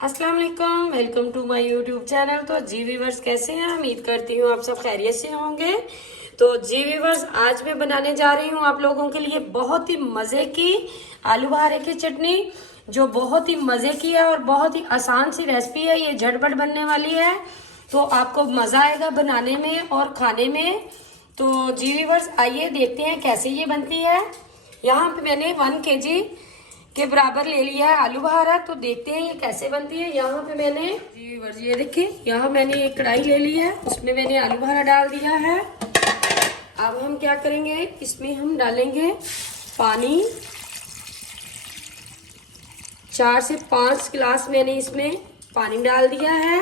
अस्सलाम वालेकुम, welcome to my YouTube channel. तो जी व्यूवर्स, कैसे हैं? उम्मीद करती हूँ आप सब खैरियत से होंगे। तो जी व्यूवर्स, आज मैं बनाने जा रही हूँ आप लोगों के लिए बहुत ही मज़े की आलू बहारे की चटनी, जो बहुत ही मज़े की है और बहुत ही आसान सी रेसिपी है। ये झटपट बनने वाली है, तो आपको मज़ा आएगा बनाने में और खाने में। तो जी व्यूवर्स, आइए देखते हैं कैसे ये बनती है। यहाँ पे मैंने 1 kg के बराबर ले लिया है आलू बहारा। तो देखते हैं ये कैसे बनती है। यहाँ पे मैंने ये देखिए, यहाँ मैंने एक कढ़ाई ले ली है, उसमें मैंने आलू बहारा डाल दिया है। अब हम क्या करेंगे, इसमें हम डालेंगे पानी। 4 से 5 गिलास मैंने इसमें पानी डाल दिया है।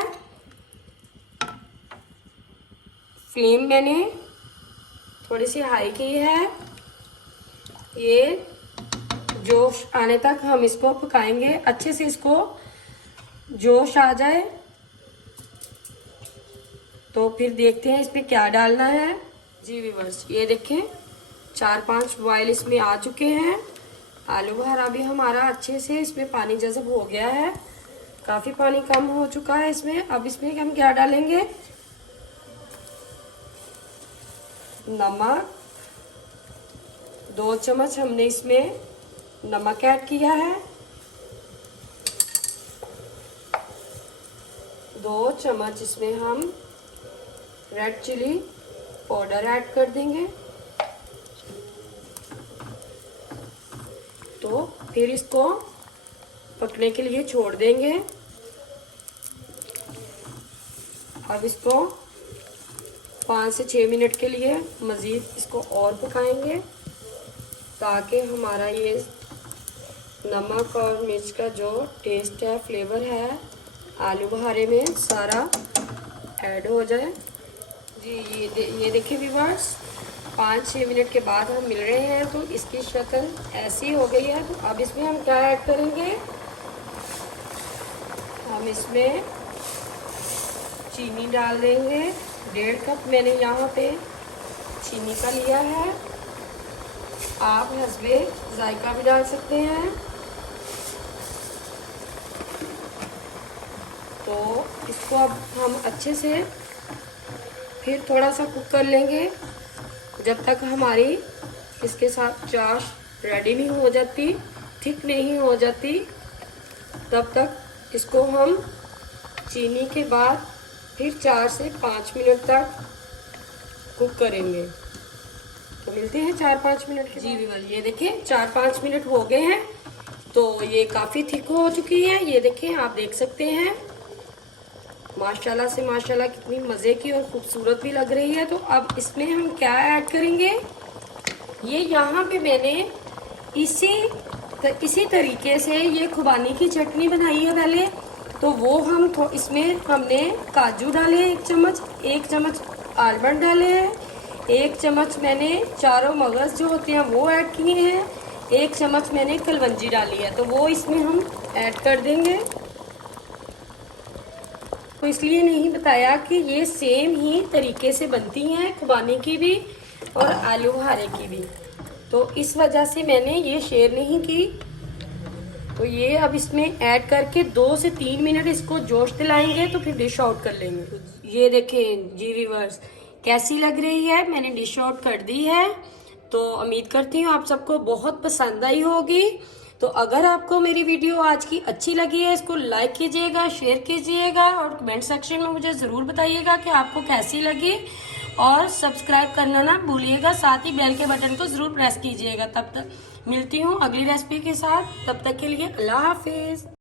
फ्लेम मैंने थोड़ी सी हाई की है। ये जोश आने तक हम इसको पकाएंगे, अच्छे से इसको जोश आ जाए तो फिर देखते हैं इसमें क्या डालना है। जी व्यूअर्स, ये देखें 4-5 बॉयल इसमें आ चुके हैं। आलू बहारा भी हमारा अच्छे से इसमें पानी जज़ब हो गया है, काफ़ी पानी कम हो चुका है इसमें। अब इसमें हम क्या डालेंगे, नमक। 2 चम्मच हमने इसमें नमक ऐड किया है। 2 चम्मच इसमें हम रेड चिली पाउडर ऐड कर देंगे। तो फिर इसको पकने के लिए छोड़ देंगे। अब इसको 5 से 6 मिनट के लिए मज़ीद इसको और पकाएंगे, ताकि हमारा ये नमक और मिर्च का जो टेस्ट है, फ्लेवर है, आलू बहारे में सारा ऐड हो जाए। जी ये देखिए व्यूअर्स, 5-6 मिनट के बाद हम मिल रहे हैं, तो इसकी शक्ल ऐसी हो गई है। तो अब इसमें हम क्या ऐड करेंगे, हम इसमें चीनी डाल देंगे। 1.5 कप मैंने यहाँ पे चीनी का लिया है। आप हस्बे जायका भी डाल सकते हैं। तो इसको अब हम अच्छे से फिर थोड़ा सा कुक कर लेंगे, जब तक हमारी इसके साथ चाश रेडी नहीं हो जाती, थिक नहीं हो जाती, तब तक इसको हम चीनी के बाद फिर 4 से 5 मिनट तक कुक करेंगे। तो मिलते हैं 4-5 मिनट के। जी विवल, ये देखिए 4-5 मिनट हो गए हैं, तो ये काफ़ी थिक हो चुकी है। ये देखिए, आप देख सकते हैं माशाल्लाह से माशाल्लाह कितनी मज़े की और ख़ूबसूरत भी लग रही है। तो अब इसमें हम क्या ऐड करेंगे, ये यहाँ पे मैंने इसी तरीके से ये खुबानी की चटनी बनाई है पहले। तो वो हम इसमें हमने काजू डाले 1 चम्मच आलमंड डाले हैं, 1 चम्मच मैंने चारों मगज़ जो होते हैं वो ऐड किए हैं, 1 चम्मच मैंने कलवंजी डाली है। तो वो इसमें हम ऐड कर देंगे। तो इसलिए नहीं बताया कि ये सेम ही तरीके से बनती हैं, खुबानी की भी और आलू बहारे की भी, तो इस वजह से मैंने ये शेयर नहीं की। तो ये अब इसमें ऐड करके 2 से 3 मिनट इसको जोश दिलाएंगे, तो फिर डिश आउट कर लेंगे। ये देखें जी व्यूअर्स, कैसी लग रही है, मैंने डिश आउट कर दी है। तो उम्मीद करती हूँ आप सबको बहुत पसंद आई होगी। तो अगर आपको मेरी वीडियो आज की अच्छी लगी है, इसको लाइक कीजिएगा, शेयर कीजिएगा और कमेंट सेक्शन में मुझे ज़रूर बताइएगा कि आपको कैसी लगी। और सब्सक्राइब करना ना भूलिएगा, साथ ही बेल के बटन को ज़रूर प्रेस कीजिएगा। तब तक मिलती हूँ अगली रेसिपी के साथ, तब तक के लिए अल्लाह हाफिज़।